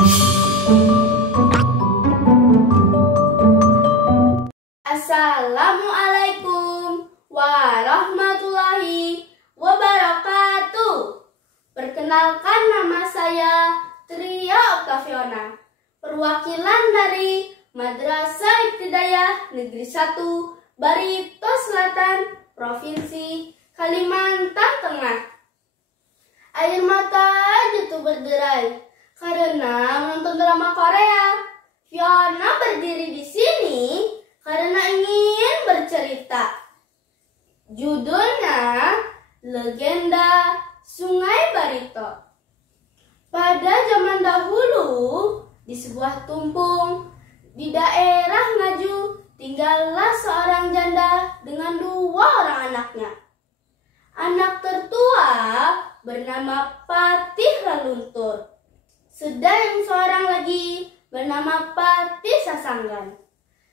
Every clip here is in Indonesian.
Assalamualaikum warahmatullahi wabarakatuh. Perkenalkan, nama saya Tria Octaviona, perwakilan dari Madrasah Ibtidaiyah Negeri 1 Barito Selatan, Provinsi Kalimantan Tengah. Air mata jatuh berderai karena menonton drama Korea. Fiona berdiri di sini karena ingin bercerita. Judulnya Legenda Sungai Barito. Pada zaman dahulu, di sebuah tumpung di daerah Ngaju, tinggallah seorang janda dengan 2 orang anaknya. Anak tertua bernama Patih Raluntur, sedang seorang lagi bernama Patih Sasanggan.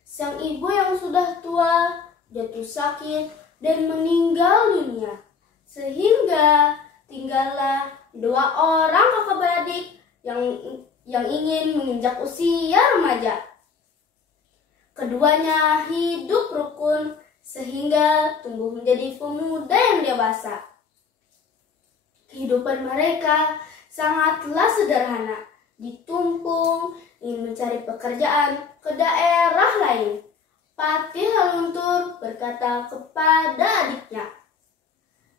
Sang ibu yang sudah tua jatuh sakit dan meninggal dunia, sehingga tinggallah 2 orang kakak beradik yang ingin menginjak usia remaja. Keduanya hidup rukun sehingga tumbuh menjadi pemuda yang dewasa. Kehidupan mereka sangatlah sederhana. Di tumpung ingin mencari pekerjaan ke daerah lain. Patih Raluntur berkata kepada adiknya,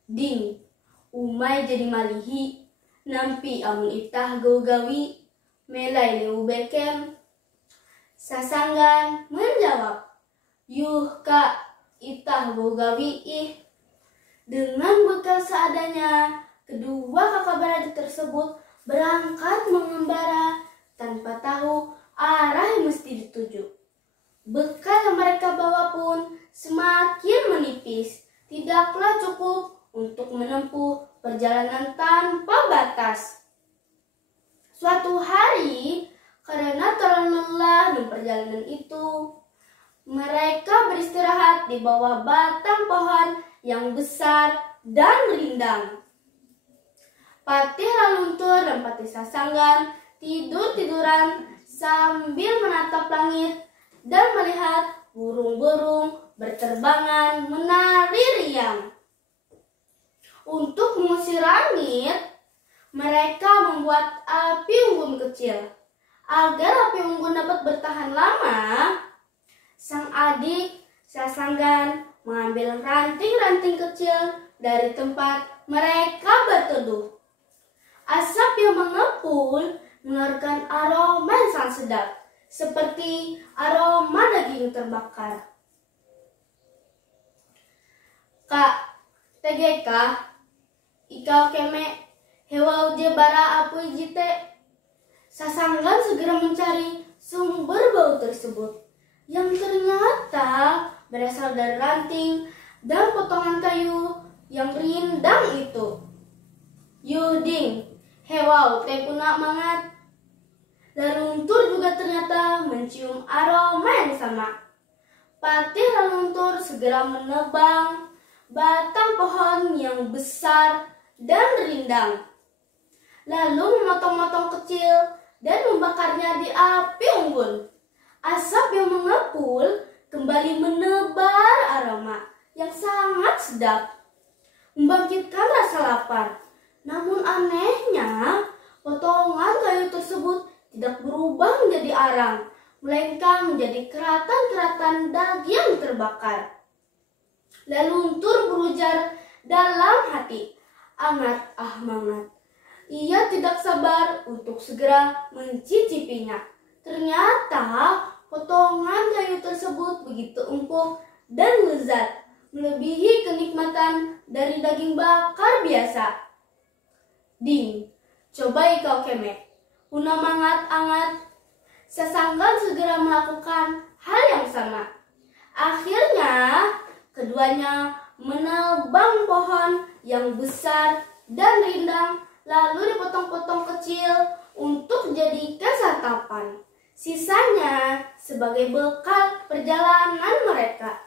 "Ding, umay jadi malihi, nampi amun itah gawi melai leu beken." Sasanggan menjawab, "Yuh kak, itah gawi ih." Dengan bekal seadanya, kedua kakak beradik tersebut berangkat mengembara tanpa tahu arah yang mesti dituju. Bekal yang mereka bawa pun semakin menipis, tidaklah cukup untuk menempuh perjalanan tanpa batas. Suatu hari, karena terlalu lelah dalam perjalanan itu, mereka beristirahat di bawah batang pohon yang besar dan rindang. Patih Raluntur dan Patih Sasanggan tidur-tiduran sambil menatap langit dan melihat burung-burung berterbangan menari riang. Untuk mengusir langit, mereka membuat api unggun kecil. Agar api unggun dapat bertahan lama, sang adik Sasanggan mengambil ranting-ranting kecil dari tempat mereka berteduh. Asap yang mengepul mengeluarkan aroma yang sangat sedap, seperti aroma daging terbakar. "Kak, tegeka, ikau keme, hewa uje bara apu jite." Sasanggan segera mencari sumber bau tersebut, yang ternyata berasal dari ranting dan potongan kayu yang rindang itu. "Yuh ding, hewau teh puna mangat." Raluntur juga ternyata mencium aroma yang sama. Patih Raluntur segera menebang batang pohon yang besar dan rindang, lalu memotong-motong kecil dan membakarnya di api unggun. Asap yang mengepul kembali menebar aroma yang sangat sedap, membangkitkan rasa lapar. Namun anehnya, potongan kayu tersebut tidak berubah menjadi arang, melainkan menjadi keratan-keratan daging terbakar. Raluntur berujar dalam hati, "Angat ah mangat." Ia tidak sabar untuk segera mencicipinya. Ternyata potongan kayu tersebut begitu empuk dan lezat, melebihi kenikmatan dari daging bakar biasa. "Ding, coba ikau keme, puna mangat angat." Sasanggan segera melakukan hal yang sama. Akhirnya, keduanya menebang pohon yang besar dan rindang, lalu dipotong-potong kecil untuk dijadikan santapan. Sisanya sebagai bekal perjalanan mereka.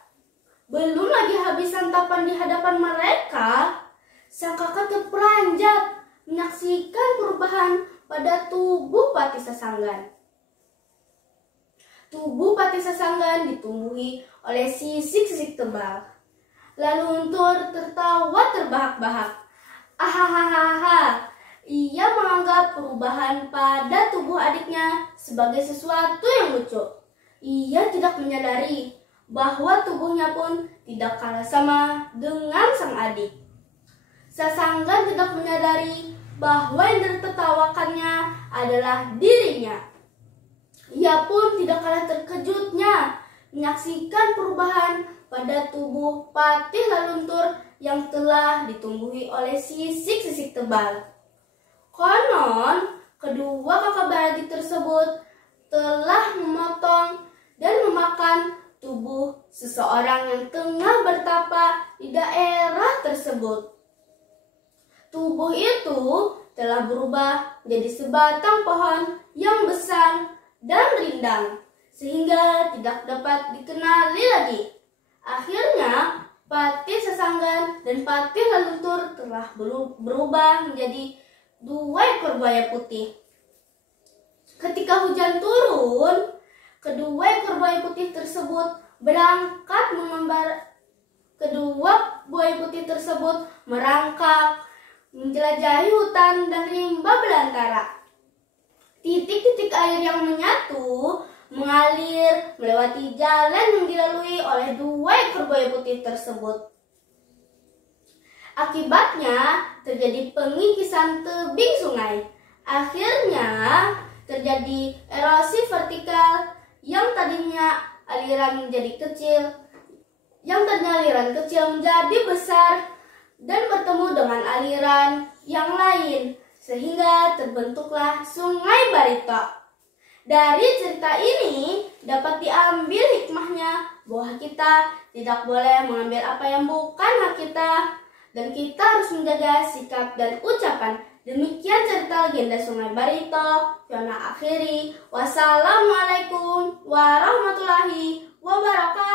Belum lagi habis santapan di hadapan mereka, sang kakak terperanjat menyaksikan perubahan pada tubuh Patih Sasanggan. Tubuh Patih Sasanggan ditumbuhi oleh sisik-sisik tebal. Lalu Luntur tertawa terbahak-bahak. Ahahaha. Ia menganggap perubahan pada tubuh adiknya sebagai sesuatu yang lucu. Ia tidak menyadari bahwa tubuhnya pun tidak kalah sama dengan sang adik. Sasanggan tidak menyadari bahwa yang ditertawakannya adalah dirinya. Ia pun tidak kalah terkejutnya menyaksikan perubahan pada tubuh Patih Laluntur yang telah ditumbuhi oleh sisik-sisik tebal. Konon, kedua kakak beradik tersebut telah memotong dan memakan tubuh seseorang yang tengah bertapa di daerah tersebut. Tubuh itu telah berubah menjadi sebatang pohon yang besar dan rindang, sehingga tidak dapat dikenali lagi. Akhirnya, Patih Sasanggan dan Patih Laluntur telah berubah menjadi 2 ekor buaya putih. Ketika hujan turun, kedua ekor buaya putih tersebut merangkak menjelajahi hutan dan rimba belantara. Titik-titik air yang menyatu mengalir melewati jalan yang dilalui oleh 2 ekor buaya putih tersebut. Akibatnya terjadi pengikisan tebing sungai. Akhirnya terjadi erosi vertikal yang tadinya aliran kecil menjadi besar dan bertemu dengan aliran yang lain, sehingga terbentuklah Sungai Barito. Dari cerita ini dapat diambil hikmahnya bahwa kita tidak boleh mengambil apa yang bukan hak kita, dan kita harus menjaga sikap dan ucapan. Demikian cerita legenda Sungai Barito. Fiona akhiri. Wassalamualaikum warahmatullahi wabarakatuh.